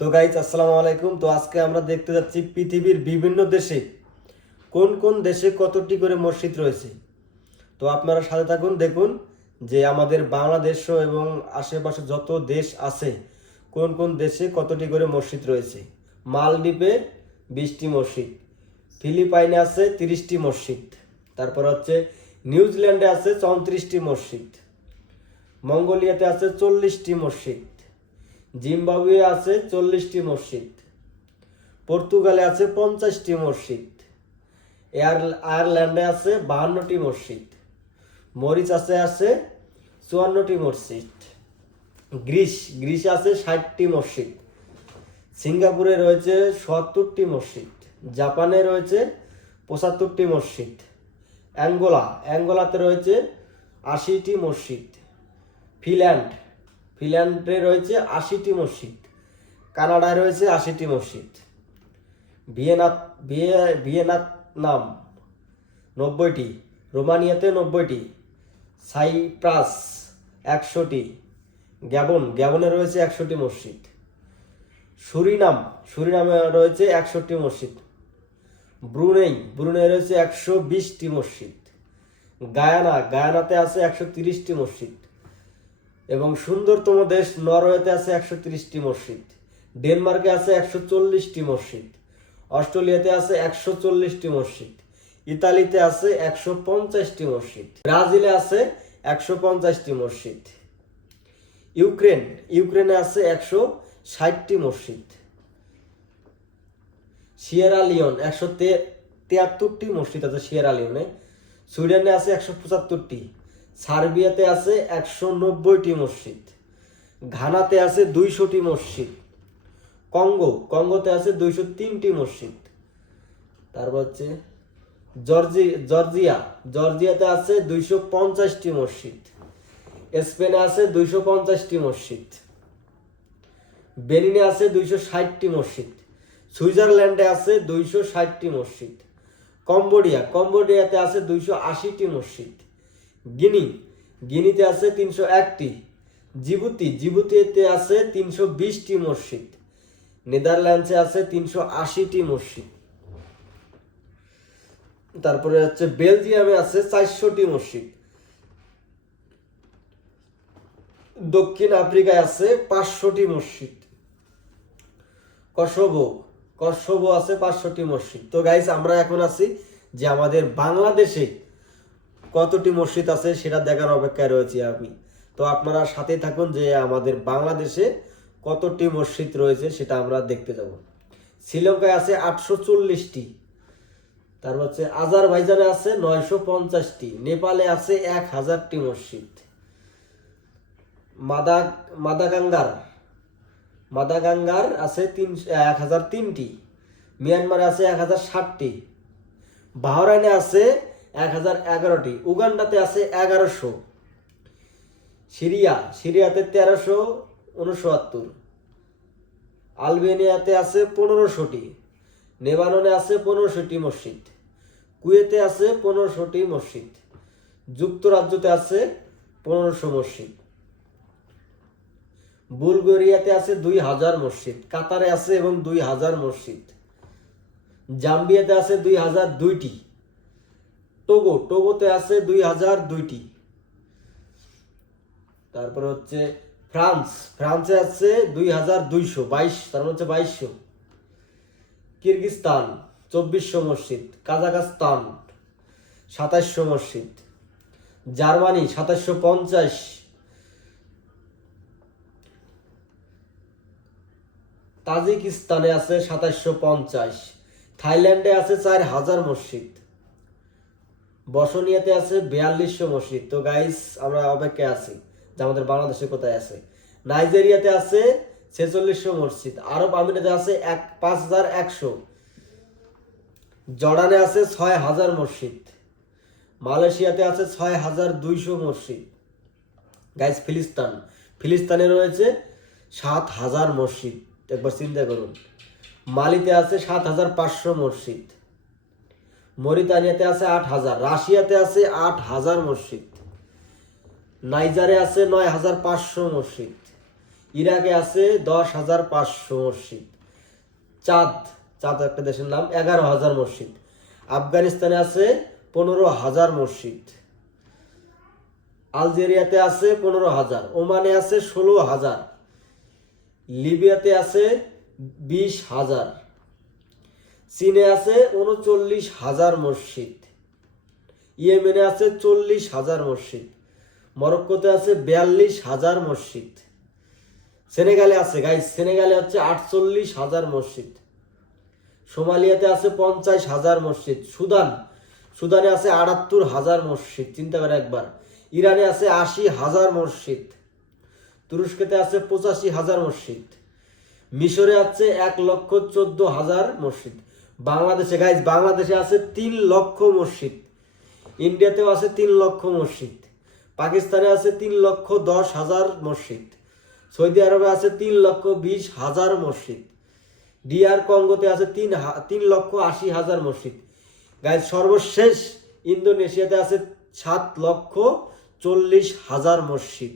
তো গাইজ আসসালামু আলাইকুম। তো আজকে আমরা দেখতে যাচ্ছি পৃথিবীর বিভিন্ন দেশে কোন কোন দেশে কতটি করে মসজিদ রয়েছে। তো আপনারা সাথে থাকুন, দেখুন যে আমাদের বাংলাদেশও এবং আশেপাশে যত দেশ আছে কোন কোন দেশে কতটি করে মসজিদ রয়েছে। মালদ্বীপে 20টি মসজিদ, ফিলিপাইনে আছে 30টি মসজিদ, তারপর হচ্ছে নিউজিল্যান্ডে আছে 34টি মসজিদ, মঙ্গোলিয়াতে আছে 40টি মসজিদ, জিম্বাবুয়ে আছে 40টি মসজিদ, পর্তুগালে আছে 50টি মসজিদ, আয়ারল্যান্ডে আছে 52টি মসজিদ, মরিচাসে আছে 54টি মসজিদ, গ্রিসে আছে 60টি মসজিদ, সিঙ্গাপুরে রয়েছে 70টি মসজিদ, জাপানে রয়েছে 75টি মসজিদ, অ্যাঙ্গোলাতে রয়েছে 80টি মসজিদ, ফিনল্যান্ডে রয়েছে 80টি মসজিদ, কানাডায় রয়েছে 80টি মসজিদ, ভিয়েতনাম 90টি, রোমানিয়াতে 90টি, সাইপ্রাস 100টি, গ্যাবনে রয়েছে 100টি মসজিদ, সুরিনামে রয়েছে 61টি মসজিদ, ব্রুনেই রয়েছে 120টি মসজিদ, গায়ানাতে আছে 130টি মসজিদ, এবং সুন্দরতম দেশ নরওয়েতে আছে 130টি মসজিদ, ডেনমার্কে আছে 140টি মসজিদ, অস্ট্রেলিয়াতে আছে 140টি মসজিদ, ইতালিতে আছে 150টি মসজিদ, ব্রাজিলে আছে 150টি মসজিদ, ইউক্রেনে আছে 160টি মসজিদ, সিয়েরা লিওন 173টি মসজিদ আছে সিয়েরা লিওনে, সুইডেনে আছে 175টি, সার্বিয়াতে আছে 190টি মসজিদ, ঘানাতে আছে 200টি মসজিদ, কঙ্গোতে আছে 203টি মসজিদ, তারপর হচ্ছে জর্জিয়াতে আছে 250টি মসজিদ, স্পেনে আছে 250টি মসজিদ, বেনিনে আছে 260টি মসজিদ, সুইজারল্যান্ডে আছে 260টি মসজিদ, কম্বোডিয়াতে আছে 280টি মসজিদ, গিনিতে আছে 301টি, জিবুতিতে আছে 320টি মসজিদ, নেদারল্যান্ডসে আছে 380টি মসজিদ, তারপরে হচ্ছে বেলজিয়ামে আছে 400টি মসজিদ, দক্ষিণ আফ্রিকায় আছে 500টি মসজিদ, কসোভো আছে 500টি মসজিদ। তো গাইস, আমরা এখন আছি যে আমাদের বাংলাদেশে কতটি মসজিদ আছে সেটা দেখার অপেক্ষায় রয়েছি আমি। তো আপনারা সাথে থাকুন যে আমাদের বাংলাদেশে কতটি মসজিদ রয়েছে সেটা আমরা দেখতে যাব। শ্রীলঙ্কায় আছে 840টি, তারপর হচ্ছে আজারবাইজানে আছে 950টি, নেপালে আছে 1000টি মসজিদ, মাদাগাঙ্গার আছে 1003টি, মিয়ানমারে আছে 1060টি, বাহরাইনে আছে 1011টি, উগান্ডাতে আছে 1100, সিরিয়াতে 1369, আলবেনিয়াতে আছে 1500টি, লেবাননে আছে 1500টি মসজিদ, কুয়েতে আছে 1500টি মসজিদ, যুক্তরাজ্যতে আছে 1500 মসজিদ, বুলগেরিয়াতে আছে 2000 মসজিদ, কাতারে আছে এবং 2000 মসজিদ, জাম্বিয়াতে আছে 2002টি, টোগোতে আছে 2002টি, তারপর হচ্ছে ফ্রান্সে আছে 2222, তার হচ্ছে 2200, কিরগিজস্তান 2400 মসজিদ, কাজাখস্তান 2700 মসজিদ, জার্মানি 2750, তাজিকিস্তানে আছে 2750, থাইল্যান্ডে আছে 4000 মসজিদ, বসনিয়াতে আছে 4200 মসজিদ। তো গাইস, আমরা অপেক্ষায় আছি যে আমাদের বাংলাদেশে কোথায় আছে। নাইজেরিয়াতে আছে 4600 মসজিদ, আরব আমিরাতে আছে 5100, জর্ডানে আছে 6000 মসজিদ, মালয়েশিয়াতে আছে 6200 মসজিদ। গাইস, ফিলিস্তিনে রয়েছে 7000 মসজিদ, একবার চিন্তা করুন। মালিতে আছে 7500 মসজিদ, মরিতানিয়াতে আছে 8000, রাশিয়াতে আছে 8000 মসজিদ, নাইজারে আছে 9500 মসজিদ, ইরাকে আছে 10,500 মসজিদ। চাঁদ চাঁদ একটা দেশের নাম, 11,000 মসজিদ। আফগানিস্তানে আছে 15,000 মসজিদ। আলজেরিয়াতে আছে 15,000। ওমানে আছে 16,000। লিবিয়াতে আছে 20,000। চীনে আছে 39,000 মসজিদ। ইয়েমেনে আছে 40,000 মসজিদ। মরক্কোতে আছে 42,000 মসজিদ। সেনেগালে আছে গাইস, সেনেগালে হচ্ছে 48,000 মসজিদ। সোমালিয়াতে আছে 50,000 মসজিদ। সুদানে আছে 78,000 মসজিদ, চিন্তা করে একবার। ইরানে আছে 80,000 মসজিদ। তুরস্কতে আছে 85,000 মসজিদ। মিশরে আছে 1,14,000 মসজিদ। বাংলাদেশে গাইজ, বাংলাদেশে আছে 3 লক্ষ মসজিদ। ইন্ডিয়াতেও আছে 3 লক্ষ মসজিদ। পাকিস্তানে আছে 3,10,000 মসজিদ। সৌদি আরবে আছে 3,20,000 মসজিদ। ডিআর কঙ্গোতে আছে 3,80,000 মসজিদ। গাইজ, সর্বশেষ ইন্দোনেশিয়াতে আছে 7,40,000 মসজিদ।